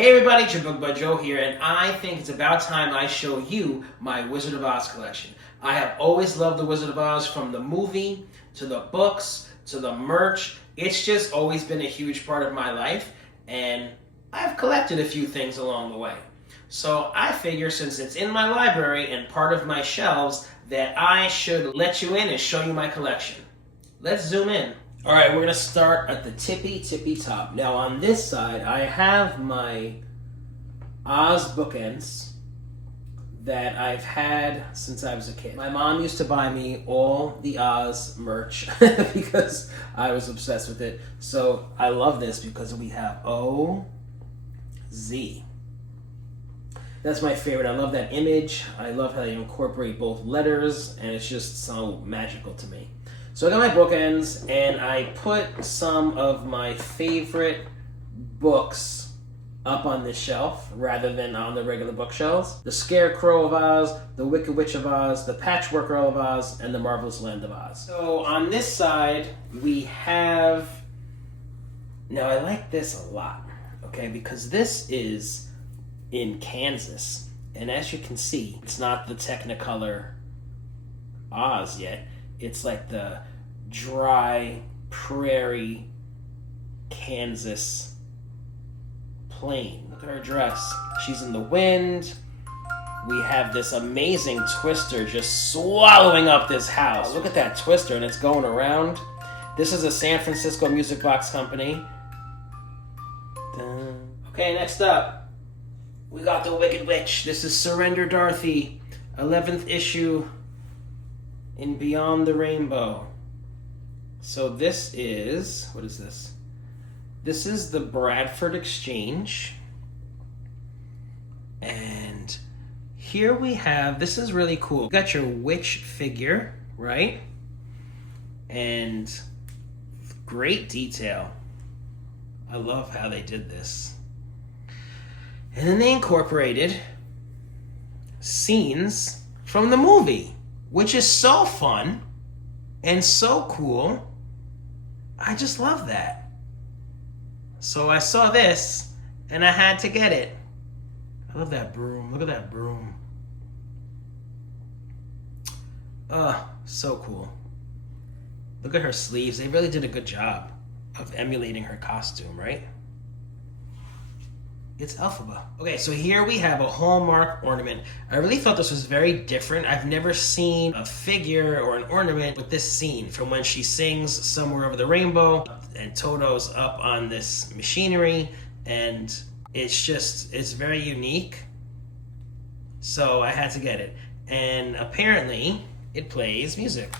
Hey everybody, it's your Book Bud Joe here, and I think it's about time I show you my Wizard of Oz collection. I have always loved the Wizard of Oz, from the movie, to the books, to the merch. It's just always been a huge part of my life, and I've collected a few things along the way. So I figure, since it's in my library and part of my shelves, that I should let you in and show you my collection. Let's zoom in. All right, we're gonna start at the tippy top. Now on this side, I have my Oz bookends that I've had since I was a kid. My mom used to buy me all the Oz merch because I was obsessed with it. So I love this because we have O-Z. That's my favorite. I love that image. I love how they incorporate both letters, and it's just so magical to me. So I got my bookends, and I put some of my favorite books up on this shelf rather than on the regular bookshelves. The Scarecrow of Oz, The Wicked Witch of Oz, The Patchwork Girl of Oz, and The Marvelous Land of Oz. So on this side, we have... Now I like this a lot, okay, because this is in Kansas. And as you can see, it's not the Technicolor Oz yet. It's like the dry prairie Kansas plain. Look at her dress. She's in the wind. We have this amazing twister just swallowing up this house. Look at that twister, and it's going around. This is a San Francisco music box company. Dun. Okay, next up, we got The Wicked Witch. This is Surrender Dorothy, 11th issue in Beyond the Rainbow. So this is, what is this? This is the Bradford Exchange. And here we have, this is really cool. You got your witch figure, right? And great detail. I love how they did this. And then they incorporated scenes from the movie, which is so fun and so cool. I just love that. So I saw this and I had to get it. I love that broom. Look at that broom. So cool. Look at her sleeves. They really did a good job of emulating her costume, right? It's Elphaba. Okay, so here we have a Hallmark ornament. I really thought this was very different. I've never seen a figure or an ornament with this scene, from when she sings Somewhere Over the Rainbow and Toto's up on this machinery, and it's very unique. So I had to get it. And apparently it plays music.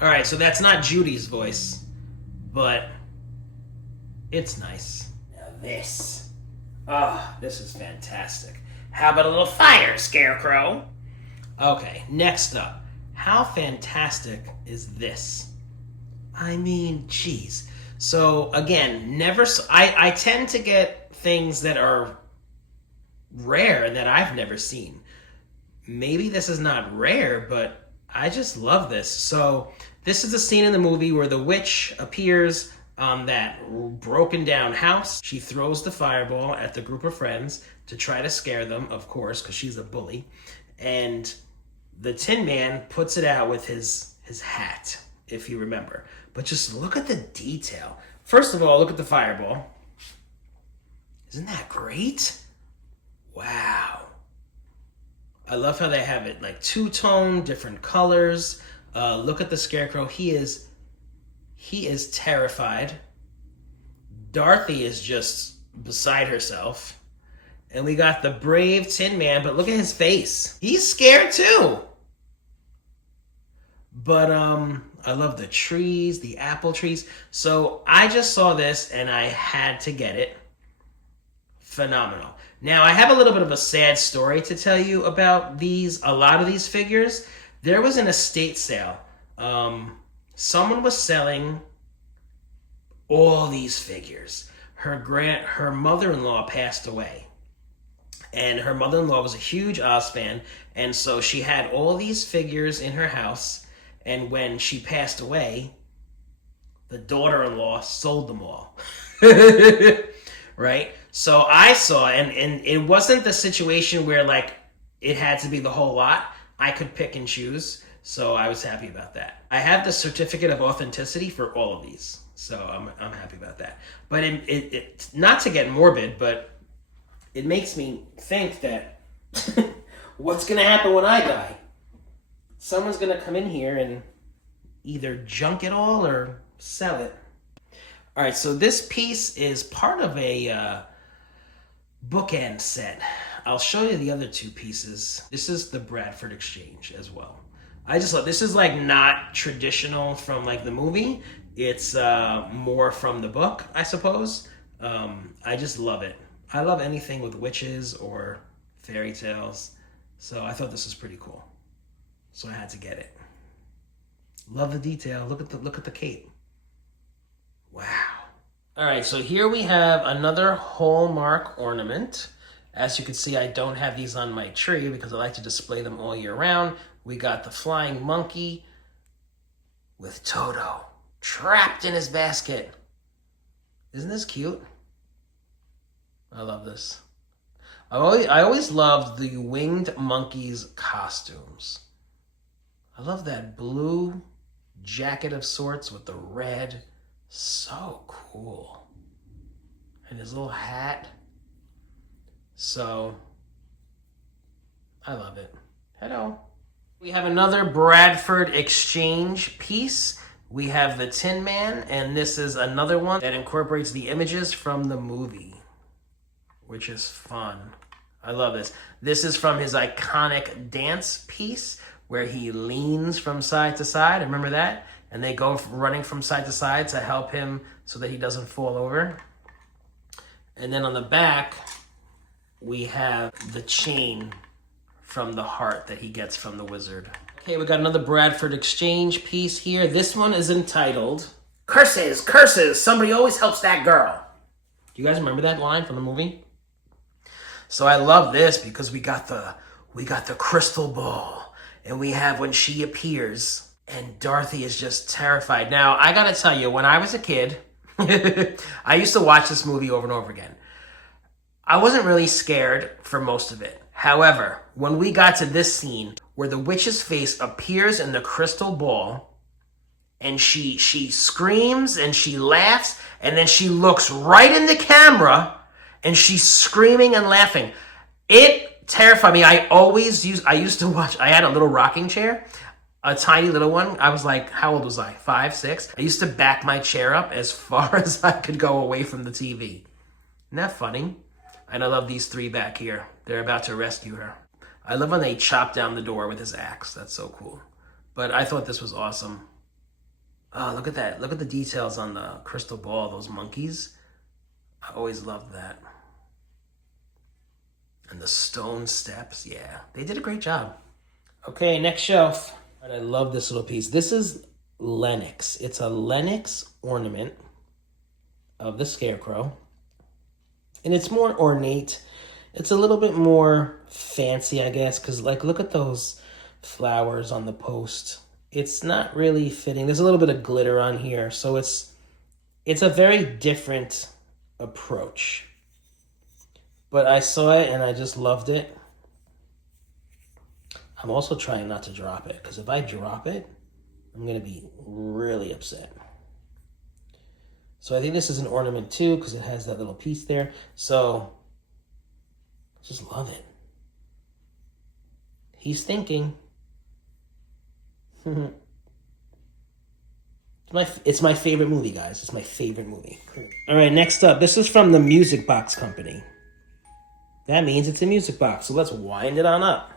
All right, so that's not Judy's voice, but it's nice. Now this. This is fantastic. How about a little fire, Scarecrow? Okay, next up. How fantastic is this? I mean, geez. So again, I tend to get things that are rare that I've never seen. Maybe this is not rare, but I just love this. So this is a scene in the movie where the witch appears on that broken down house. She throws the fireball at the group of friends to try to scare them, of course, because she's a bully. And the Tin Man puts it out with his hat, if you remember. But just look at the detail. First of all, look at the fireball. Isn't that great? Wow. I love how they have it like two-tone, different colors. Look at the Scarecrow. He is terrified. Dorothy is just beside herself. And we got the brave Tin Man, but look at his face. He's scared too. But I love the trees, the apple trees. So I just saw this and I had to get it. Phenomenal. Now, I have a little bit of a sad story to tell you about a lot of these figures. There was an estate sale Someone was selling all these figures. Her mother-in-law passed away, and her mother-in-law was a huge Oz fan, and so she had all these figures in her house. And when she passed away, the daughter-in-law sold them all. Right? So I saw, and it wasn't the situation where like it had to be the whole lot. I could pick and choose, so I was happy about that. I have the certificate of authenticity for all of these, so I'm happy about that. But it not to get morbid, but it makes me think that what's gonna happen when I die? Someone's gonna come in here and either junk it all or sell it. All right, so this piece is part of a bookend set. I'll show you the other two pieces. This is the Bradford Exchange as well. I just love this. Is like not traditional from like the movie. It's more from the book, I suppose. I just love it. I love anything with witches or fairy tales, so I thought this was pretty cool. So I had to get it. Love the detail. Look at the cape. Wow. All right, so here we have another Hallmark ornament. As you can see, I don't have these on my tree because I like to display them all year round. We got the flying monkey with Toto trapped in his basket. Isn't this cute? I love this. I always loved the winged monkey's costumes. I love that blue jacket of sorts with the red. So cool. And his little hat. So, I love it. Hello. We have another Bradford Exchange piece. We have the Tin Man, and this is another one that incorporates the images from the movie, which is fun. I love this. This is from his iconic dance piece where he leans from side to side. Remember that? And they go running from side to side to help him so that he doesn't fall over. And then on the back, we have the chain from the heart that he gets from the wizard. Okay, we got another Bradford Exchange piece here. This one is entitled, "Curses, curses, somebody always helps that girl." Do you guys remember that line from the movie? So I love this because we got the crystal ball, and we have when she appears. And Dorothy is just terrified. Now, I gotta tell you, when I was a kid, I used to watch this movie over and over again. I wasn't really scared for most of it. However, when we got to this scene where the witch's face appears in the crystal ball, and she screams and she laughs, and then she looks right in the camera, and she's screaming and laughing. It terrified me. I used to watch, I had a little rocking chair, a tiny little one. I was like, how old was I? 5, 6? I used to back my chair up as far as I could go away from the TV. Isn't that funny? And I love these three back here. They're about to rescue her. I love when they chop down the door with his axe. That's so cool. But I thought this was awesome. Oh, look at that. Look at the details on the crystal ball, those monkeys. I always loved that. And the stone steps, yeah. They did a great job. Okay, next shelf. I love this little piece. This is Lennox. It's a Lennox ornament of the Scarecrow. And it's more ornate. It's a little bit more fancy, I guess, because like look at those flowers on the post. It's not really fitting. There's a little bit of glitter on here, so it's a very different approach. But I saw it and I just loved it. I'm also trying not to drop it, because if I drop it, I'm going to be really upset. So I think this is an ornament too, because it has that little piece there. So, just love it. He's thinking. It's my favorite movie, guys. It's my favorite movie. All right, next up. This is from the Music Box Company. That means it's a music box. So let's wind it on up.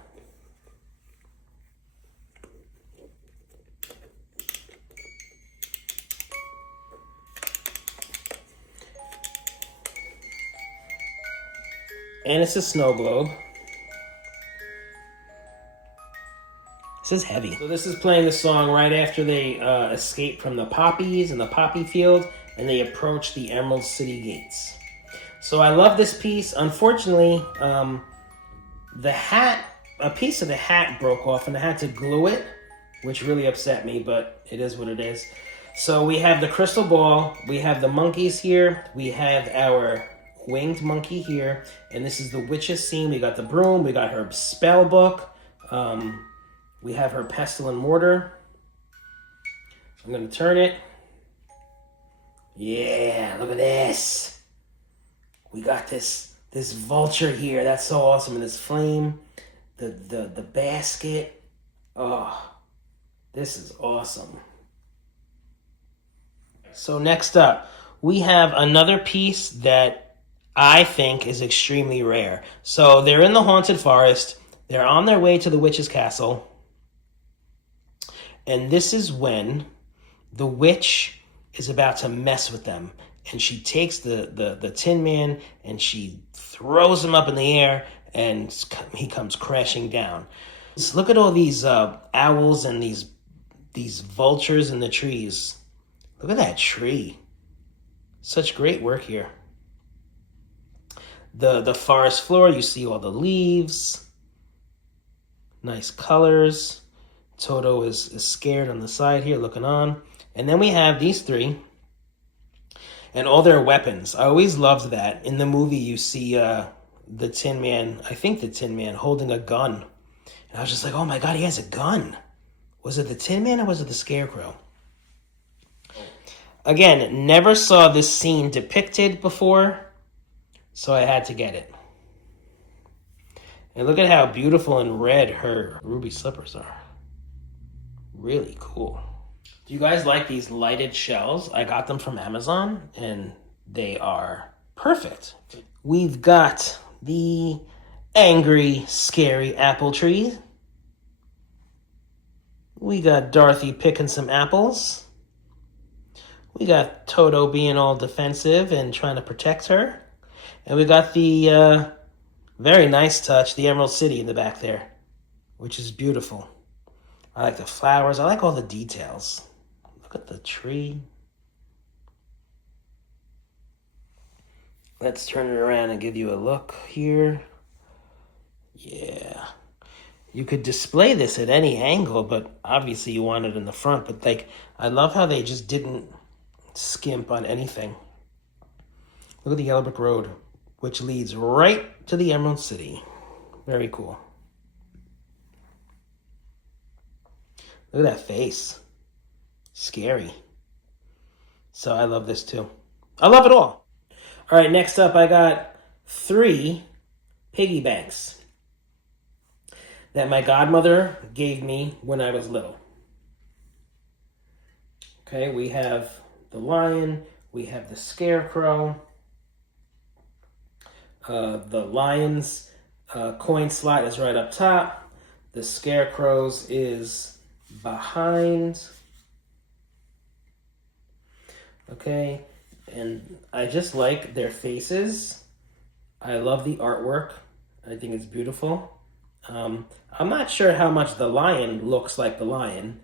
And it's a snow globe. This is heavy. So this is playing the song right after they escape from the poppies in the poppy field, and they approach the Emerald City gates. So I love this piece. Unfortunately, the hat, a piece of the hat broke off, and I had to glue it, which really upset me, but it is what it is. So we have the crystal ball, we have the monkeys here, we have our winged monkey here, and this is the witch's scene. We got the broom, we got her spell book, we have her pestle and mortar. I'm gonna turn it. Yeah, look at this. We got this vulture here. That's so awesome. And this flame, the basket. Oh, this is awesome. So next up, we have another piece that I think is extremely rare. So they're in the haunted forest. They're on their way to the witch's castle. And this is when the witch is about to mess with them. And she takes the Tin Man and she throws him up in the air, and he comes crashing down. So look at all these owls and these vultures in the trees. Look at that tree. Such great work here. The forest floor, you see all the leaves. Nice colors. Toto is scared on the side here, looking on. And then we have these three and all their weapons. I always loved that. In the movie, you see the Tin Man, I think the Tin Man, holding a gun. And I was just like, oh my God, he has a gun. Was it the Tin Man or was it the Scarecrow? Again, never saw this scene depicted before, so I had to get it. And look at how beautiful and red her ruby slippers are. Really cool. Do you guys like these lighted shells? I got them from Amazon, and they are perfect. We've got the angry, scary apple tree. We got Dorothy picking some apples. We got Toto being all defensive and trying to protect her. And we got the very nice touch, the Emerald City in the back there, which is beautiful. I like the flowers. I like all the details. Look at the tree. Let's turn it around and give you a look here. Yeah. You could display this at any angle, but obviously you want it in the front. But like, I love how they just didn't skimp on anything. Look at the yellow brick road, which leads right to the Emerald City. Very cool. Look at that face. Scary. So I love this too. I love it all. All right, next up I got 3 piggy banks that my godmother gave me when I was little. Okay, we have the lion, we have the scarecrow, the lion's coin slot is right up top, the scarecrow's is behind. Okay, and I just like their faces. I love the artwork. I think it's beautiful. I'm not sure how much the lion looks like the lion.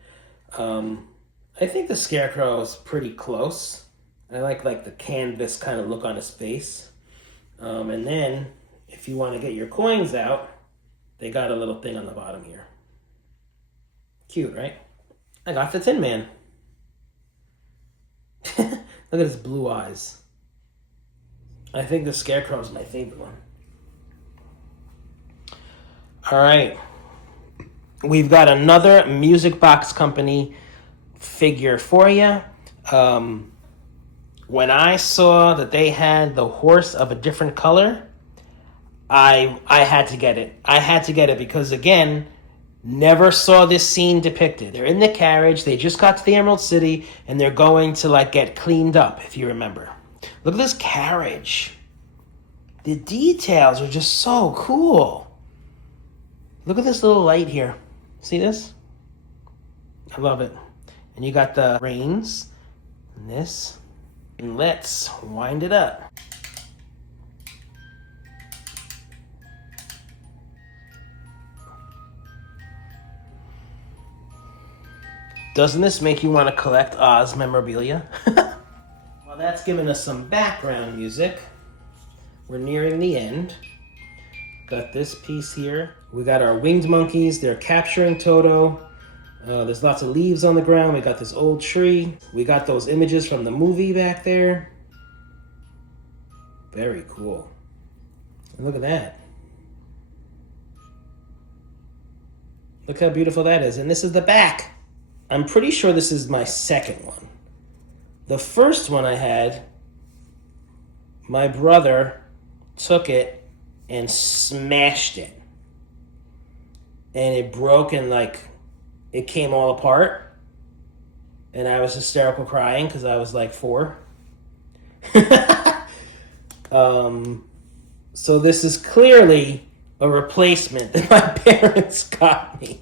I think the scarecrow is pretty close. I like the canvas kind of look on his face. And then, if you want to get your coins out, they got a little thing on the bottom here. Cute, right? I got the Tin Man. Look at his blue eyes. I think the Scarecrow is my favorite one. All right. We've got another Music Box Company figure for you. When I saw that they had the horse of a different color, I had to get it. I had to get it because, again, never saw this scene depicted. They're in the carriage. They just got to the Emerald City, and they're going to, get cleaned up, if you remember. Look at this carriage. The details are just so cool. Look at this little light here. See this? I love it. And you got the reins and this. And let's wind it up. Doesn't this make you want to collect Oz memorabilia? Well, that's giving us some background music. We're nearing the end. Got this piece here. We got our winged monkeys. They're capturing Toto. There's lots of leaves on the ground. We got this old tree. We got those images from the movie back there. Very cool. And look at that. Look how beautiful that is. And this is the back. I'm pretty sure this is my second one. The first one I had, my brother took it and smashed it. And it broke and like, it came all apart. And I was hysterical crying because I was like 4. So this is clearly a replacement that my parents got me.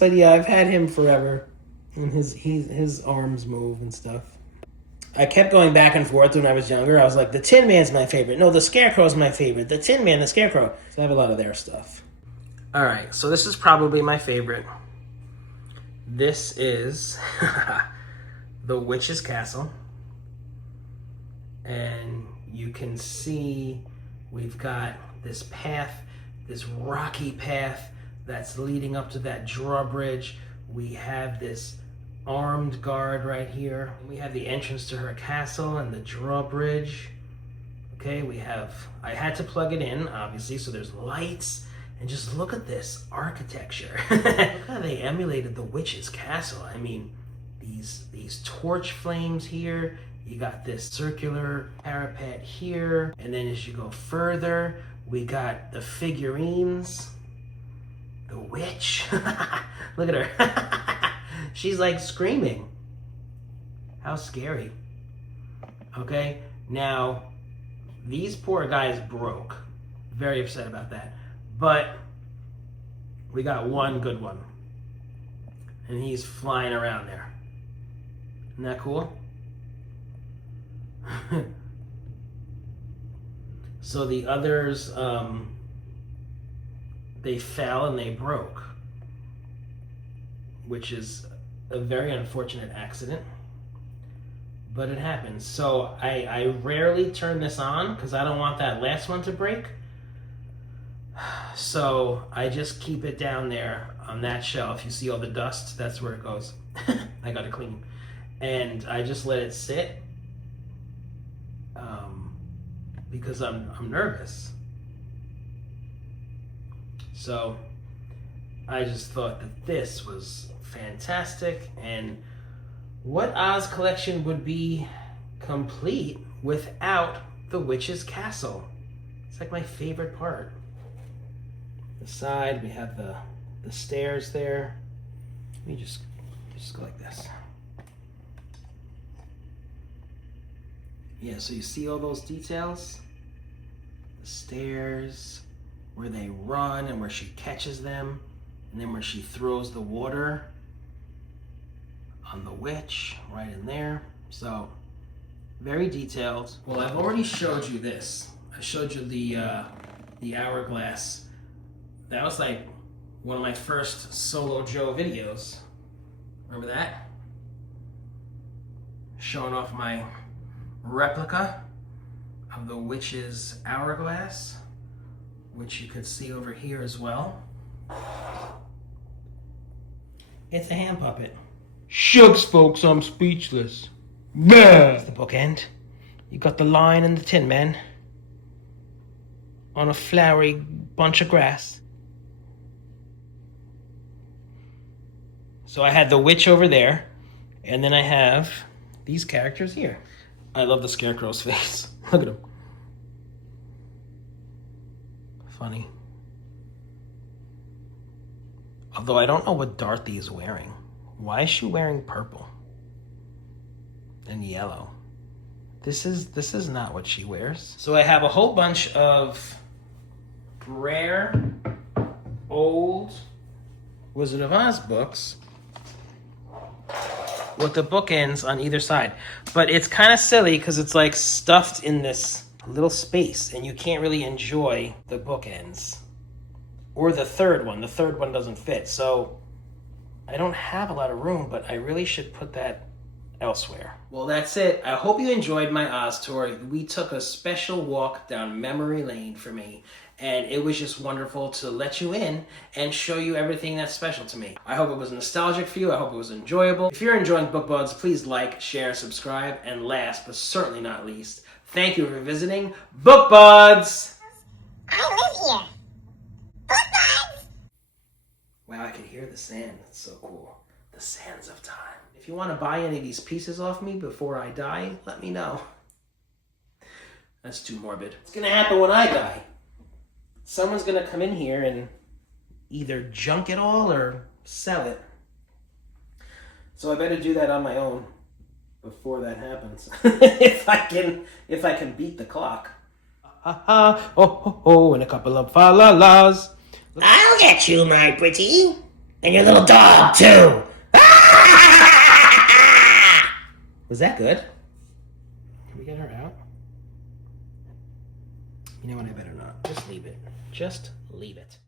But yeah, I've had him forever, and his arms move and stuff. I kept going back and forth when I was younger. I was like, the Tin Man's my favorite. No, the Scarecrow's my favorite. The Tin Man, the Scarecrow. So I have a lot of their stuff. All right, so this is probably my favorite. This is the Witch's Castle. And you can see we've got this path, this rocky path that's leading up to that drawbridge. We have this armed guard right here. We have the entrance to her castle and the drawbridge. Okay, I had to plug it in, obviously, so there's lights. And just look at this architecture. Look how they emulated the Witch's Castle. I mean, these torch flames here. You got this circular parapet here. And then as you go further, we got the figurines. The witch. Look at her. She's like screaming. How scary. Okay, now these poor guys broke. Very upset about that. But we got one good one. And he's flying around there. Isn't that cool? So the others, they fell and they broke, which is a very unfortunate accident, but it happens. So I rarely turn this on because I don't want that last one to break. So I just keep it down there on that shelf. You see all the dust? That's where it goes. I gotta clean. And I just let it sit because I'm nervous. So I just thought that this was fantastic, and what Oz collection would be complete without the Witch's Castle? It's like my favorite part. The side, we have the stairs there. Let me just go like this. Yeah, so you see all those details? The stairs, where they run and where she catches them, and then where she throws the water on the witch, right in there. So, very detailed. Well, I've already showed you this. I showed you the hourglass. That was like one of my first Solo Joe videos. Remember that? Showing off my replica of the witch's hourglass, which you could see over here as well. It's a hand puppet. Shucks, folks, I'm speechless. That's the bookend. You got the Lion and the Tin Man on a flowery bunch of grass. So I had the witch over there, and then I have these characters here. I love the Scarecrow's face. Look at him. Funny. Although I don't know what Dorothy is wearing. Why is she wearing purple and yellow? This is not what she wears. So I have a whole bunch of rare, old Wizard of Oz books with the bookends on either side. But it's kind of silly because it's like stuffed in this little space and you can't really enjoy the bookends. or the third one. The third one doesn't fit. So I don't have a lot of room, but I really should put that elsewhere. Well, that's it. I hope you enjoyed my Oz tour. We took a special walk down memory lane for me, and it was just wonderful to let you in and show you everything that's special to me. I hope it was nostalgic for you. I hope it was enjoyable. If you're enjoying Book Buds, please like, share, subscribe, and last but certainly not least, thank you for visiting Book Buds! I live here. Book Buds! Wow, I can hear the sand. That's so cool. The sands of time. If you want to buy any of these pieces off me before I die, let me know. That's too morbid. What's going to happen when I die? Someone's going to come in here and either junk it all or sell it. So I better do that on my own before that happens. if I can beat the clock. Ha oh, and a couple of fa-la-las. I'll get you, my pretty. And your little dog, too. Was that good? Can we get her out? You know what? I better not. Just leave it. Just leave it.